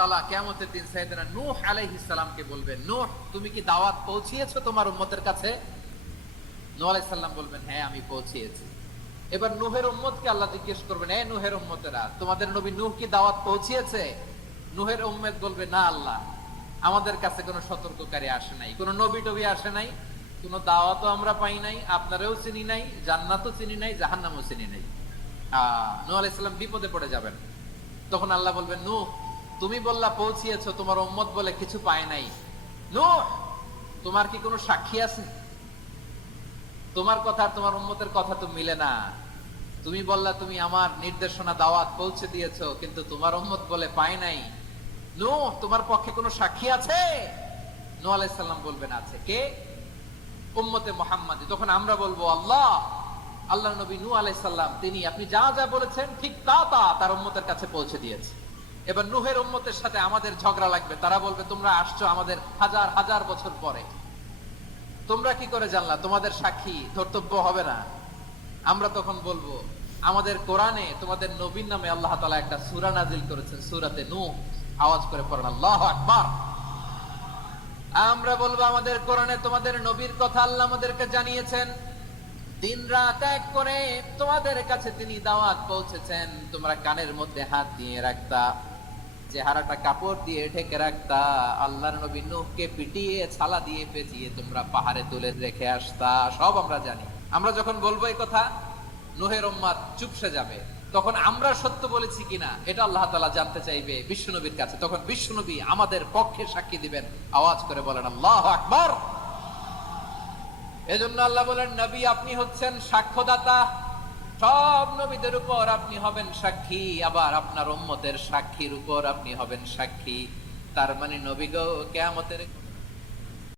তাআলা কিয়ামতের দিন সাইয়েদনা নূহ আলাইহিস সালামকে বলবেন, নূহ তুমি কি দাওয়াত পৌঁছিয়েছো তোমার উম্মতের কাছে? নূহ আলাইহিস সালাম বলবেন, হ্যাঁ আমি পৌঁছিয়েছি। এবার নূহের উম্মতকে আল্লাহ জিজ্ঞেস করবেন, এই নূহের উম্মতেরা, তোমাদের নবী নূহ কি দাওয়াত পৌঁছিয়েছে? নূহের উম্মত বলবে, না আল্লাহ, আমাদের কাছে কোনো সতর্ককারী আসে নাই, কোনো নবী টবি আসে নাই, কোনো দাওয়াতও আমরা পাই নাই, আপনারাও চিনি নাই, জান্নাতও চিনি নাই, জাহান্নামও চিনি নাই। নূহ আলাইহিস সালাম বিপদে পড়ে যাবেন। তখন আল্লাহ বলবেন, নূহ তুমি বললা পৌঁছিয়েছো, তোমার উম্মত বলে কিছু পায় নাই। নূহ তোমার কি কোনো সাক্ষী আছে? তোমার কথা আর তোমার উম্মতের কথা তো মিলে না। তুমি বললা তুমি আমার নির্দেশনা দাওয়াত পৌঁছে দিয়েছো, কিন্তু তোমার উম্মত বলে পায় নাই। নূহ তোমার পক্ষে কোনো সাক্ষী আছে? নূহ আলাইহিস সালাম বলবেন, আছে। কে? উম্মতে মুহাম্মাদী। তখন আমরা বলবো, আল্লাহ, আল্লাহর নবী নূহ আলাইহিস সালাম তিনি আপনি যা যা বলেছেন ঠিক তা তা তার উম্মতের কাছে পৌঁছে দিয়েছে। এবার নূহের উম্মতের সাথে আমাদের ঝগড়া লাগবে। তারা বলবে, তোমরা আসছো আমাদের হাজার হাজার বছর পরে, তোমরা কি করে জানলা? তোমাদের সাক্ষী ধর্তব্য হবে না? আমরা তখন বলবো, আমাদের কোরআনে তোমাদের নবীর নামে আল্লাহ তাআলা একটা সূরা নাজিল করেছেন, সূরাতে নূহ। আওয়াজ করে পড়েন আল্লাহু আকবার। আমরা বলবো, আমাদের কোরআনে তোমাদের নবীর কথা আল্লাহ আমাদেরকে জানিয়েছেন, দিন রাত এক করে তোমাদের কাছে তিনি দাওয়াত পৌঁছেছেন। তোমরা কানের মধ্যে হাত দিয়ে রাখতা, চেহারাটা কাপড় দিয়ে ঢেকে রাখতা, আল্লাহর নবী নূহকে পিটিয়ে ছালা দিয়ে পেঁচিয়ে তোমরা পাহাড়ে তুলে রেখে আসতা, সব আমরা জানি। আমরা যখন বলবো এই কথা, নূহের উম্মত চুপসে যাবে। তখন আমরা সত্য বলেছি কিনা এটা আল্লাহ তাআলা জানতে চাইবে বিশ্বনবীর কাছে। তখন বিশ্বনবী আমাদের পক্ষে সাক্ষী দিবেন। আওয়াজ করে বলেন আল্লাহু আকবার। এজন্য আল্লাহ বলেন, নবী আপনি হচ্ছেন সাক্ষ্যদাতা, সব নবীদের উপর আপনি হবেন সাক্ষী, আবার আপনার উম্মতের সাক্ষীর উপর আপনি হবেন সাক্ষী। তার মানে নবী গো, কিয়ামতের